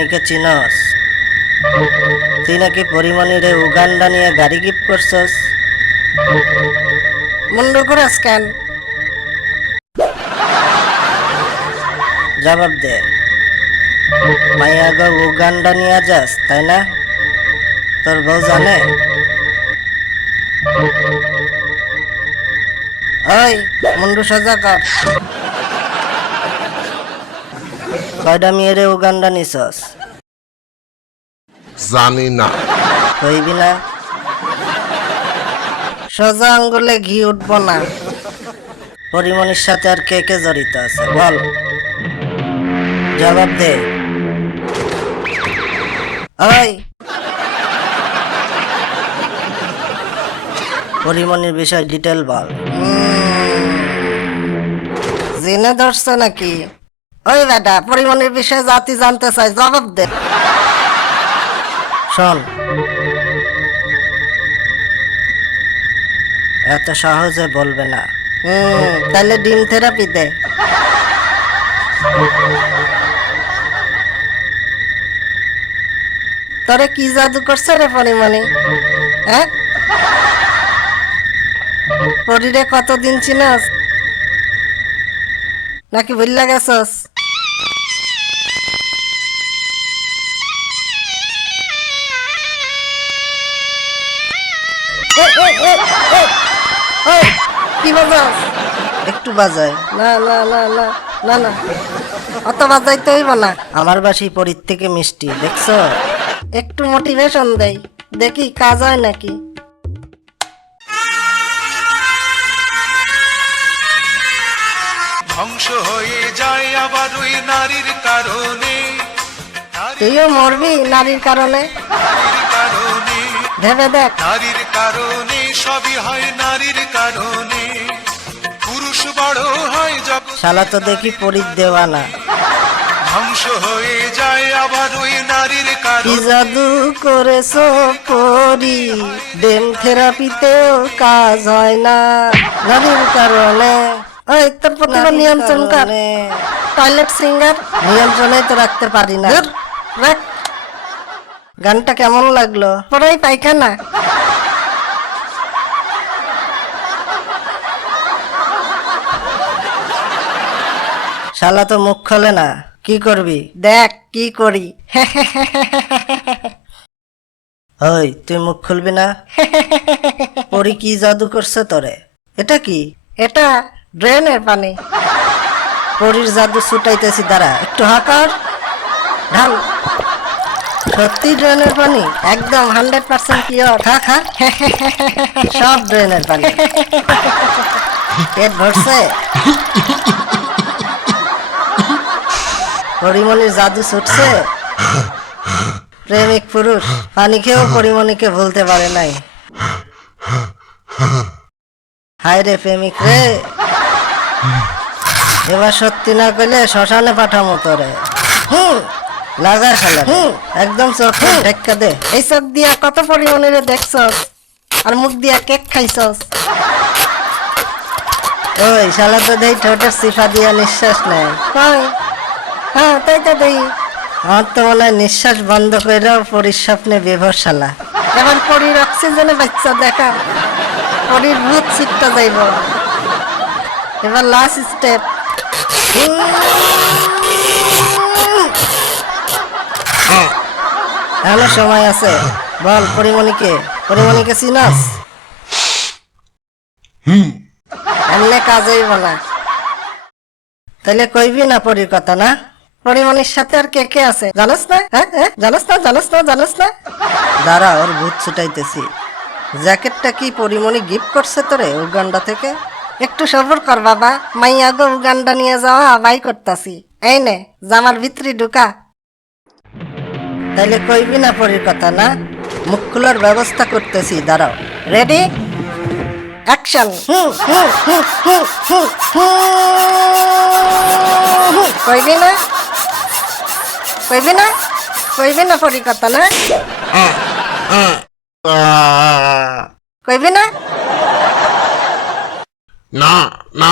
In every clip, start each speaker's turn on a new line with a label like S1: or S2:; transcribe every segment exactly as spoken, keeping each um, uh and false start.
S1: পরিমণিকে চিনস? তুই নাকি পরিমণিরে উগান্ডা নিয়ে গাড়ি গিফট করছস?
S2: মুন্ডু ঘুরাস কেন?
S1: জবাব দে। মাইয়া গো উগান্ডা নিয়ে যাস তাই না? তোর বউ জানে?
S2: ওই মুন্ডু সোজা কর।
S1: কয়টা মেয়েরে উগান্ডা নিছস?
S3: জানি না।
S1: কইবি না?
S2: সোজা আঙ্গুলে ঘি উঠবো না।
S1: পরিমণির সাথে আর কে কে জড়িত আছে বল, জবাব দে।
S2: ওই
S1: পরিমণির বিষয় ডিটেল বল।
S2: জিনে ধরছে নাকি? ওই বেটা পরিমণির বিষয়ে জাতি জানতে চাই, জবাব দে।
S1: শোন, এত সহজে বলবে না।
S2: হুম তাহলে ডিম থেরাপি দে। তোরে কি জাদু করছে রে পরিমণি? হ্যাঁ, পরিরে কতদিন চিনস নাকি ভুল্লা গেছস? কি বাজাস?
S1: একটু বাজায়।
S2: না না না না না না, অত বাজাইতে হইব না।
S1: আমার বাসি পরীর থেকে মিষ্টি, দেখছো?
S2: একটু মোটিভেশন দেই, দেখি কাজ হয় নাকি।
S4: ধ্বংস হয়ে যায় আবার ওই নারীর কারণে,
S2: তুইও মরবি নারীর কারণে,
S4: নারীর কারণে,
S2: ভেবে দেখ।
S4: নারীর কারণে সবই হয় নারীর কারণে। পুরুষ বড় হয় যখন
S1: শালা তো দেখি পরীর দেওয়ানা।
S4: ধ্বংস হয়ে যায় আবার ওই নারীর
S2: কি
S4: কারণে।
S2: জাদু করেছো পরি, ডেম থেরাপিতেও কাজ হয় না নারীর কারণে। ওই তোর প্রতিভা নিয়ন্ত্রণ কর। টয়লেট সিঙ্গার নিয়ন্ত্রণে তো রাখতে পারি না। রাখ। গানটা কেমন লাগলো? পড়াই পায়খানা।
S1: শালা তো মুখ খোলে না, কি করবি?
S2: দেখ কি করি।
S1: ওই তুই মুখ খুলবি না? পরি কি জাদু করছে তোরে? এটা কি?
S2: এটা ড্রেনের পানি।
S1: পরির জাদু ছুটাইতেছি, দাঁড়া একটু হাকার ঢাল। সত্যি ড্রেনের পানি?
S2: একদম হান্ড্রেড পার্সেন্ট পিওর।
S1: খা খা, সব ড্রেনের পানি। পেট ভরছে? পরিমণির জাদু ছুটছে? প্রেমিক পুরুষ পানি খেয়েও পরিমণিকে ভুলতে পারে নাই। হায় রে প্রেমিক রে, এবার সত্যি না কইলে শ্মশানে পাঠামো তোরে। হুম লাগা খেলা, হুম একদম চোখ ঢেক্কা দে।
S2: এই চোখ দিয়া কত পরিমাণের দেখছস, আর মুখ দিয়া কেক খাইছস।
S1: ওই শালা তো দেই ঠোঁটের সিফা দিয়া নিঃশ্বাস নেয়।
S2: কই? হ্যাঁ তাই তো দেই।
S1: আমার তো মনে হয় নিঃশ্বাস বন্ধ করেও পরির স্বপ্নে বিভোর শালা।
S2: এবার পরির অক্সিজেনে বাচ্চা দেখা, পরির ভূত ছিটটা যাইব। এবার লাস্ট স্টেপ।
S1: এখনো সময় আছে, বল পরিমণিকে। পরিমণিকে চিনাস?
S2: এমনি কাজ হইব না।
S1: তাহলে কইবি না পরির কথা না?
S2: পরিমণির সাথে আর কে কে আছে জানোস না? হ্যাঁ হ্যাঁ জানোস না জানোস না জানোস না?
S1: দাঁড়া ওর ভূত ছুটাইতেছি। জ্যাকেটটা কি পরিমণি গিফট করছে তোরে উগান্ডা থেকে?
S2: একটু সবর কর বাবা, মাইয়া গো উগান্ডা নিয়ে যাওয়া আবাই করতাছি। এই নে জামার ভিতরি ঢুকা।
S1: তাইলে কইবি না পরির কথা না? মুখ খোলার ব্যবস্থা করতেছি, দাঁড়াও।
S2: Ready action. কইবি না কইবি না কইবি না পরি কথা না? কইবি না?
S3: না না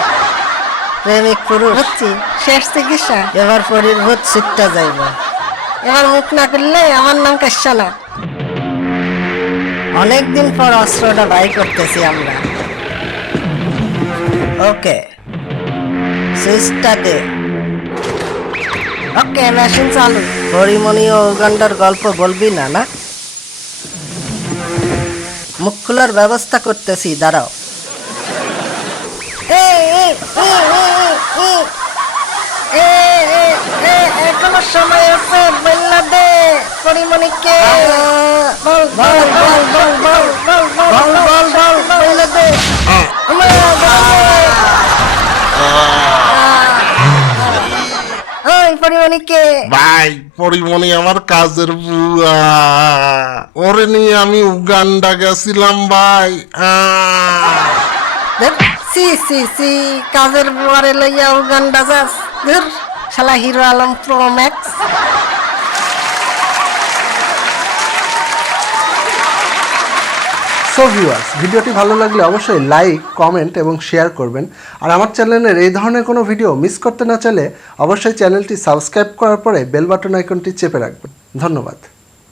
S1: প্রেমিক পুরুষ
S2: বুঝছি, শেষ চিকিৎসা।
S1: এবার পরির ভূত ছিটটা যাইব।
S2: এবার মুখ না করলে আমার নাম কাশ্যা না।
S1: অনেকদিন পর অস্ত্রটা বাই করতেছি আমরা। ওকে, সুইচটা দে।
S2: ওকে, মেশিন চালু।
S1: হরিমণি ও উগান্ডার গল্প বলবি না না? মুখ খোলার ব্যবস্থা করতেছি, দাঁড়াও।
S2: এই, এই, এই, এই, এই, এই, এই, এই, এখনো সময় আছে, বললা দে পরিমণিকে। বল বল বল বল বল বল বল বল বল বললা দে। আমার ওই পরিমণিকে।
S3: ভাই পরিমণি আমার কাজের বুয়া, ওরে নিয়ে আমি উগান্ডা গেছিলাম ভাই। আহ!
S2: দেখ, সি সি সি কাজের বুয়ারে লইয়া উগান্ডা যাস। ধুর, শালা Hero Alam pro max.
S5: So viewers, ভিডিওটি ভালো লাগলে অবশ্যই লাইক, কমেন্ট এবং শেয়ার করবেন। আর আমার চ্যানেলের এই ধরনের কোনো ভিডিও মিস করতে না চাইলে অবশ্যই চ্যানেলটি সাবস্ক্রাইব করার পরে বেল বাটন আইকনটি চেপে রাখবেন। ধন্যবাদ।